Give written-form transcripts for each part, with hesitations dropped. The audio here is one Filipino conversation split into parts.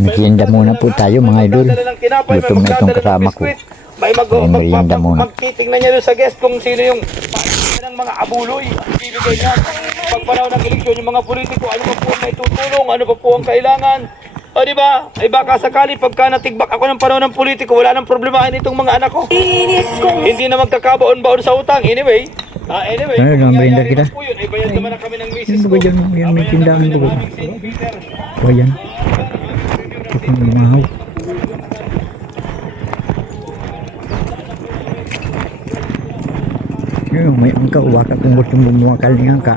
Merienda muna po tayo mga idol. Gutom na itong kasama ko. May merienda muna. magtitingnan niya doon sa guest kung sino yung ng mga abuloy. Ang bibigay niya. Pag panahon ng eleksyon, yung mga politiko, ano pa po ang naitutulong, ano pa po ang kailangan. O di ba? Ay baka sakali pagka natigbak ako ng panahon ng politiko, wala nang problemahin itong mga anak ko. Hindi na magkakabaon-baon sa utang. Anyway, Ano, merienda kita? po yun. Ay bayad naman na kami ng misis Ano ko. ba dyan? Yan may tindahan po. O yan. Ito kong lumahaw. Yung may angka, waka kung gusto mo bumakal ng angka.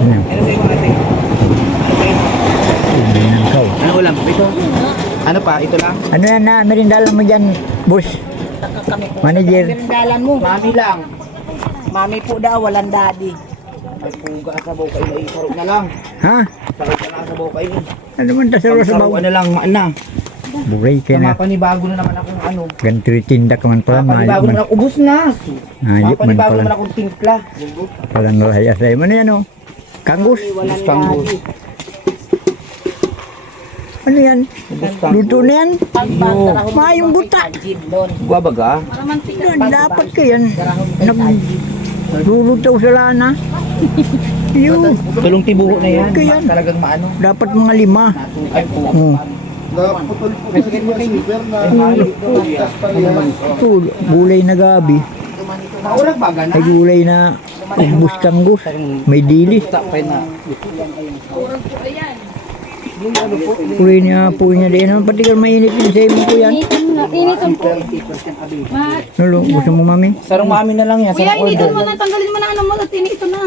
Ano? May angkaw. Ano ulam? Ito. Ano pa? Ito lang? Ano yan na merindalan mo dyan, boss? Manager. Dalan mo. Mami lang. Mami po daw, walang daddy. Ay puga sa buka ino. Sarap na lang. Ha? Sarap na lang sa buka ino. Ano man tasaro sa bawa? Ano lang, maana. Buray ka na. Mapanibago na naman akong ano. Ganito tinda ka man pala. Mapanibago Mayip na man. ako. Ubus na. Ayip man Mapanibago pala. naman akong timpla. Palang lahayas-ay. Ano yan o? Kangus? Ubus kangus. Ano yan? Ubus kangus. Luto na yan? Mayong buta. Gua baga. Dapat ka yan. Naglulutaw sa lana. Yun. Tulong tibuho na yan. Kaya yan. Talagang maano. Dapat mga 5. Ay po. Ito, gulay na gabi. Maurag baga na. Ay gulay na ubus kangus. May dili. Tapay na. Gulay niya po niya din. Pati ka mainit din sa imo po yan. Initan po. Nulo, gusto mo mami? Sarong mami na lang yan. Kuya, Sarong initan order. mo na. Tanggalin mo na ano mo. At inito na.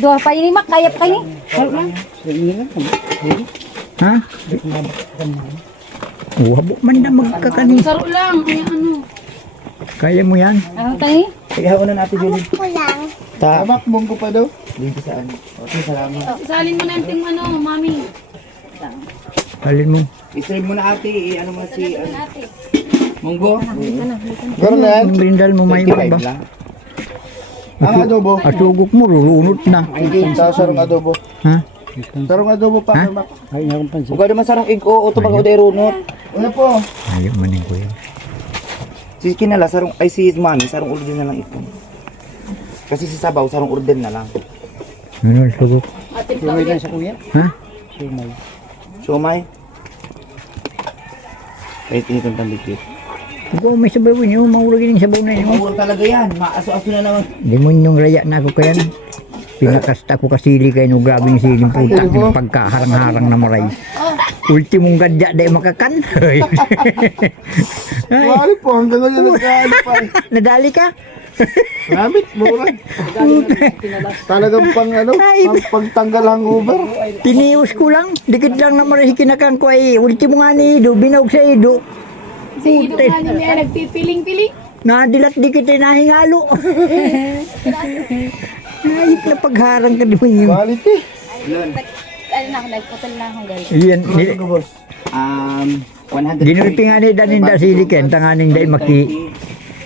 Dua pa ini mak. Kaya pa kayo. Ha? Wabo man na magkakanin. Saro lang. Ay ano. Kaya mo yan? Ano tayo? Sige, una natin Julie. Ta. Tamakbong ko pa daw. Dito sa ano. Okay, salamat. Salin mo na yung ting ano, mami. Alin mo? I-serve mo na ate. Ano mo si Munggo? Gano'n na yan? Ang brindal mo may 25 ba? lang. Ang adobo. Asugok mo, rurunot na. Sarong adobo. Ha? Sarong adobo pa. Ha? Huwag naman sarong ig o ito pag uday runot. Ano po? Ayaw mo ko yan. Si Kinala, sarong, ay si Mami, sarong order na lang ito. Kasi si Sabaw, sarong order na lang. Ano, sugok? Ha? Siomay. Wait, initong tandikit. Ikaw may sabaw niyo, mauragin yung sabaw na yun. Maulang talaga yan. Maaso-aso na naman. Demonyong raya na ako kayan. Pinakasta ko kasili kayo no, grabing siling puta yung pagkaharang-harang na maray. Ultimong gadya dahil makakan. Wali po, hanggang ngayon nagkaano pa. Nadali ka? Gamit, murag. Talagang pang ano, pagtanggal hangover. Tinius ko lang. Dikit lang na maray kinakang ko ay ultimo nga ni Ido, binaog sa Ido. Si Ido nga niya nagpipiling-piling. Nadilat dikit ay nahingalo. Ayip na pagharang ka naman yun. Quality. Ano na ako, nagputal na akong guys. Yan, 100. dinulpi nga ni Danin da siliken, tanganing dahil maki.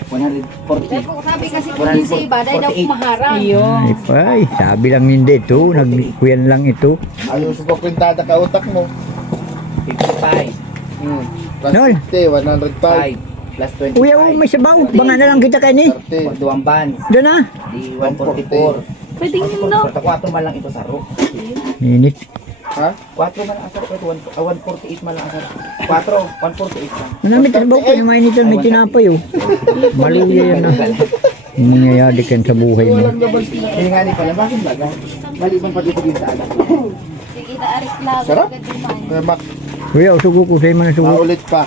140. Sabi kasi kung yung sa iba, dahil daw kumaharang. Ay pay, sabi lang hindi ito, nagkuyan lang ito. Ayos ko kwintada ka utak mo. 55. Plus Nol. 50, 5 plus 25. Uy, ako may sabaw, banga na lang kita kayo ni. 130. Duwang bands. Doon na. Di 144. Pwede nyo no. 4 man lang ito saro. Minit. Ha? 4 man lang asar. Ito 148 man lang asar. 4, 148 lang. Manamit ang sabaw ko, yung mainitan may tinapay oh. Maluya yan na. Yung nangyayari kan sa buhay mo. Hindi nga di pala. Bakit baga? Maliban pa dito din sa anak. Sige, taarik lang. Sarap. Kaya mak, Kuya, sugo ko sa'yo man sugo. maulit pa.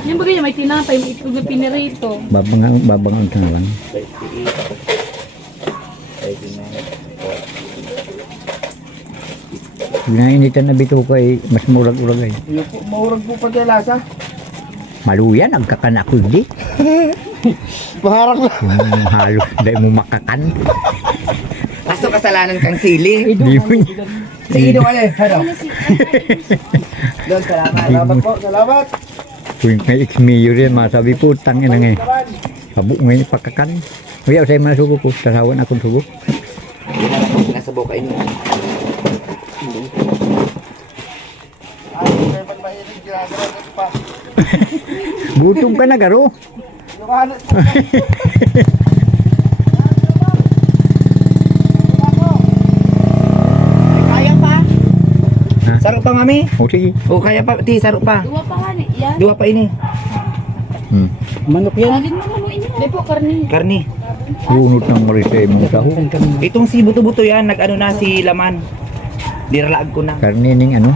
Yung bagay niya, may tinapay, may itlog na pinirito. Babangang ka lang. Pinainitan na bito ko ay mas murag-urag ay. Yung po, mahurag po pa dyan lasa. Maluyan, ang kakan ako hindi. Maharang lang. Yung halos dahil mo makakan. Kaso kasalanan kang sili. Di mo niya. Sige doon ano. Doon, salamat. Salamat po, salamat. Kung may ex-mayor yan, masabi po, tangin na ngayon. Sabuk ngayon, pakakan. Kuya, saya masubo ko. Tasawan akong subo. Nasa boka inyo. Ay, kaya pag mahilig ginagawa pa. Gutom ka na, garo. Lumahan. Kaya pa? Saro pa, mami? O sige. O, kaya pa. Ti, saro pa. Dua pa nga ni. Yan. Dua pa ini. Manok yan. Alin mo mo inyo. Di po, karni. Karni. Lunot ng marisay mong saho. Itong si buto-buto yan, nag-ano na si Laman. Diralaag ko na. Karnining ano?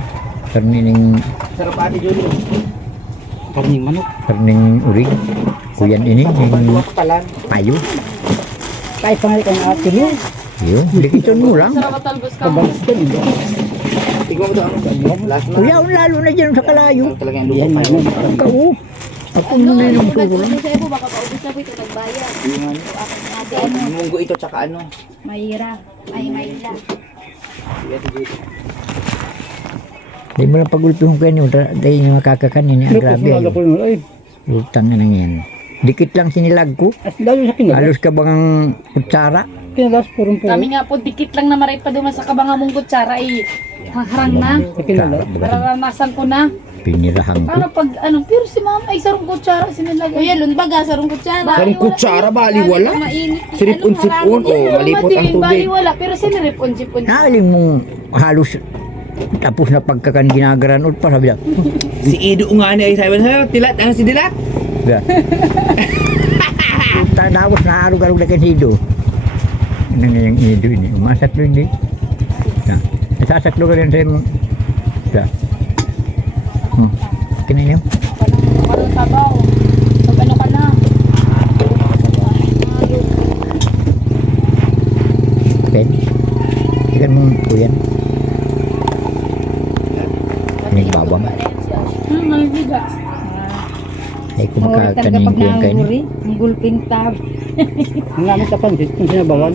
Karnining Saro pa, Ate Julie. karning urig. Kuyan ini. Dua Yung pa pala. payo. Kahit pangalit ang ate mo. Yun. Likiton mo lang. Sarap talbos ka. Tignan mo ito, ano? Last na. Kuya, lalo na dyan sa kalayo. Ano talaga yung lupa pa yun? Ikaw. Ako muna yung subo lang. Sa ibo, baka paubos na po ito nagbayad. Munggo ito, tsaka ano? Mayira. Ay, mayila. Si Ate Julie. Di mo lang pagulpihong kayo nyo. Dahil yung makakakanin niya. Grabe ayun. Utang na yan. Dikit lang sinilag ko. Halos ka bang kutsara? Kami nga po, dikit lang na maray pa duman sa kabanga mong kutsara ay harang na. Mararanasan ko na. Pinirahan ko. Ano pag, ano, pero si mama ay sarong kutsara sinilagay. Kuya, lunbaga, sarong kutsara. Sarong kutsara, bali wala. Siripon-sipon. O, malipot ang tubig. Bali wala, pero siniripon-sipon. Naaling mong halos tapos na pagkakan ginagaran pa sabi niya. Si Ido nga ni ay sabi na, Tilat, ano si Dilat? Yeah. Tapos na arug-arug na kansido. Ano nga yung ido ini? Umasatlo hindi. Nasasatlo ka rin sa yung... Kinayaw. Parang sabaw. Pag ano ka na. Pen. Ikan mo kuyan. Nagbawang. Naliga. Ay kumakakaningin ko yung kain. Ang gulping tab. Ang namin kapansit kung sinabawan.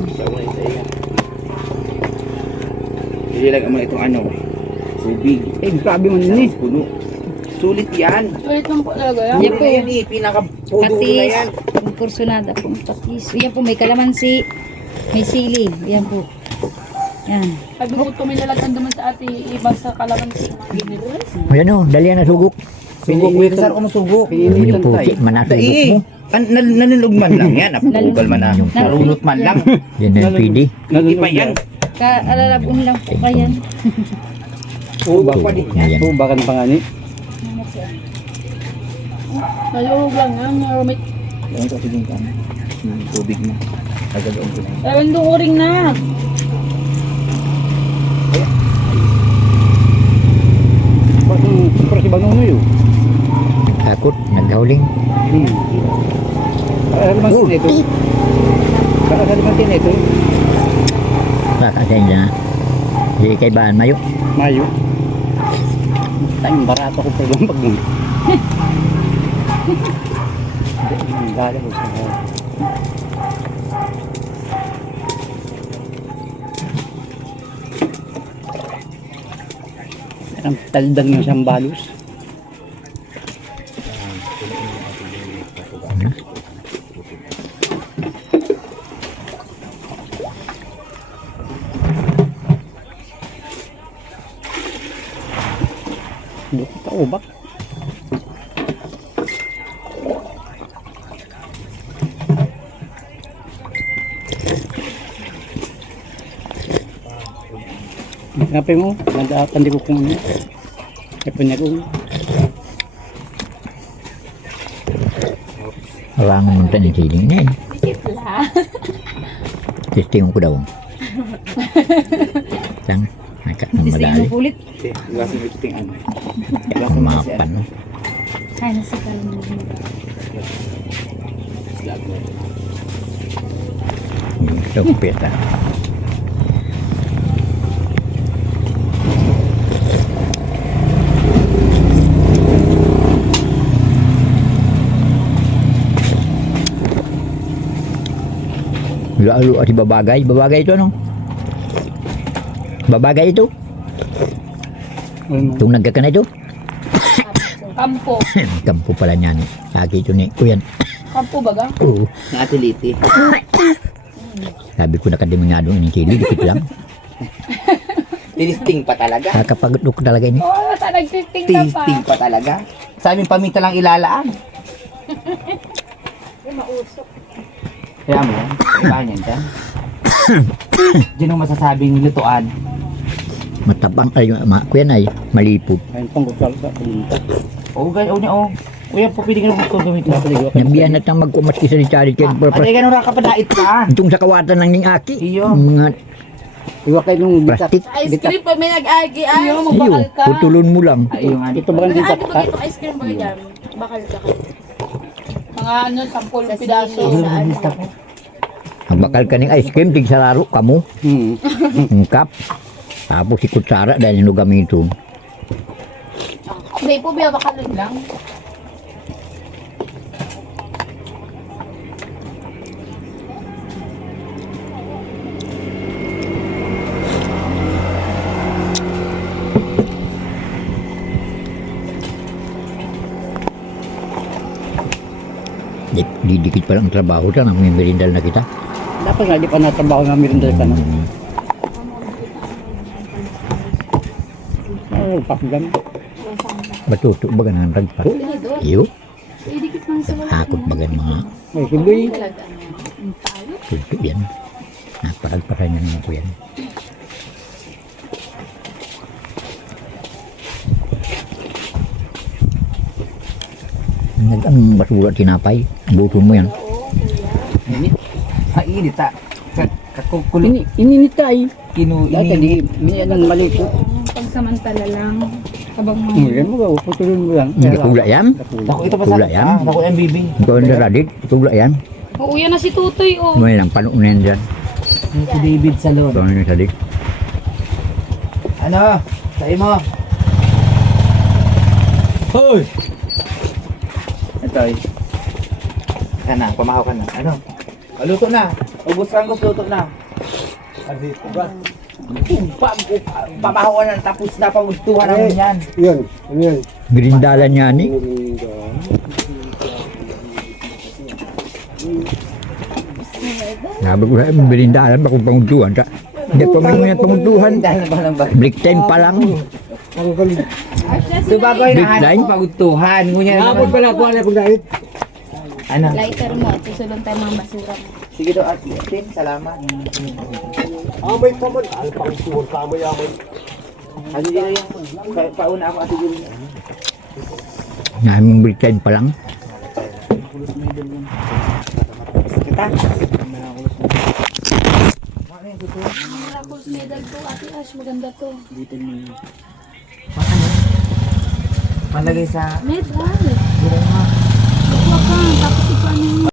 Ilagay mo itong ano, tubig. Eh, grabe man yun eh. Puno. Sulit yan. Ulit lang po talaga yan. Yan po. Yan eh, pinaka-pudo na Katis. yan. Ang kursunada po. Katis. Yan po, may kalamansi. May sili. Yan po. Yan. Sabi ko ito may lalagyan naman sa ati iba sa kalamansi. O yan o, dali na sugok. Sugok mo ito, sir, kung masugok. Hindi puti, manasugok mo. Nanulog man lang yan. Napugal man na. Narunot man lang. Yan na yung pidi. Hindi pa yan. Kaalalabon lang po kayan. Ubak pa din yan. Ayan. Bakan pa nga ni. Nalurog lang yan. Narumit. Yan ito, tiging ka. Tubig mo. Agad-agad ko na yan. Ewan doon uring na. Pero si Banong yun. Nagkakot, naghauling. Kalimantin ito. Kalimantin ito. Kakasay na. Di kay bahan mayo. Mayo. Tayong barato ko pa yung pag Gala ko sa ang taldag ng sambalos. Hindi ko pa ubak. Ngapain mo? Nandaapan di ko kung ano. Kaya po niya kung Harangan mo tayo ng siling na yun. Dikit lang. Testing ko daw. Lang, nagka ng Disting mo madali. ulit. Iwasan mo ito yung ano. Kaya kumapan. No? Ay, nasa kalan mo. Lupit ah. Lalo at babagay. Babagay ito, no? Babagay ito. Itong nagkakana ito. Kampo. Kampo pala niyan. Lagi ito ni Kuyan. Kampo baga? Oo. Na atiliti. Sabi ko nakademingado ng chili. Dikit lang. Tinisting pa talaga. Kakapagod ko talaga ini. Oo, sa nagtiting na pa. Tinisting pa talaga. Sa aming paminta lang ilalaan. Kaya mo, kailangan yan dyan. Diyan ang masasabing lutuan. Matabang ay Kuyan ay malipot. Ayun pang kutsara sa paminta. Oo, ganyan, oo niya, oo. Kuya, papili ka ng gusto gamitin. Nabiyan na tang magkumas kisa ni Charlie Ken. Atay ka nung nakapadait ka. Itong sa kawatan ng ning aki. Iyo. Mga Iwa kayo nung bitat. plastic. Ice cream pag may nag-agi ay. Iyo, Iyo. magbakal ka. Putulon mo lang. Ay, yung Ito ba May bitat? agi pag ito ice cream ba yan? Bakal ka kayo. Mga ano, 10 Sa pidaso. sili, sa ano. Ang bakal ka ng ice cream, tig sararo kamo. Hmm. Ang cup. Tapos si kutsara dahil yung gamito. May po, biya bakalon lang. Didikit pa lang ang trabaho dyan. Ang merindal na kita. Dapat nga di pa natrabaho nga mirindal ka na. Oh, pakgan. Batuto ba ganang ragpa? Iyo. Idikit lang sa Hakot ba ganang mga Ay, sugoy. tuto yan. Naparagpasan yan mga kuyan. Ang basura tinapay. Buto mo yan. mainit ha. Kakukulit. Ininitay. Kinu Dati ini. di, minyan ng malipot. pagsamantala lang. Habang Yan mo ba, putulun mo lang. Hindi kula yan. Ako ito pa sa Wala yan. Ako yung bibi. Ikaw ang naradit. Kula yan. Oo, yan na si Tutoy, oh. May lang panuunan yan dyan. Si David Salon. Ikaw ang naradit. Ano? Sa'yo mo. Hoy! Ito eh. Ka na, pamahaw ka na. Ano? Luto na. Ubus kang luto na. Pamahaw ka na. Tapos na pamutuhan namin yan. Yun, ano yun? Grindalan niya ni. Sabi ko sa grindalan ba kung panguntuhan ka? Hindi pa may mga panguntuhan. Dahil na ba ng bag? Break time pa lang. So bago ay Big nahanap line? ko pagutuhan. Ngunya naman. pala po alam kung dahil. Ano? Lighter mo at susulong tayo mga basura. Sige do at Tim, salamat. Amay pa man. Ay, pakisuwag ka, amay. Ano din yung pauna ako at siguro. Naming break time pa lang. Kita. Tapos medal ko, Ate Ash, maganda to. Malagay sa Medal. gulay mo. Bakla ka, tapos ito ano yun.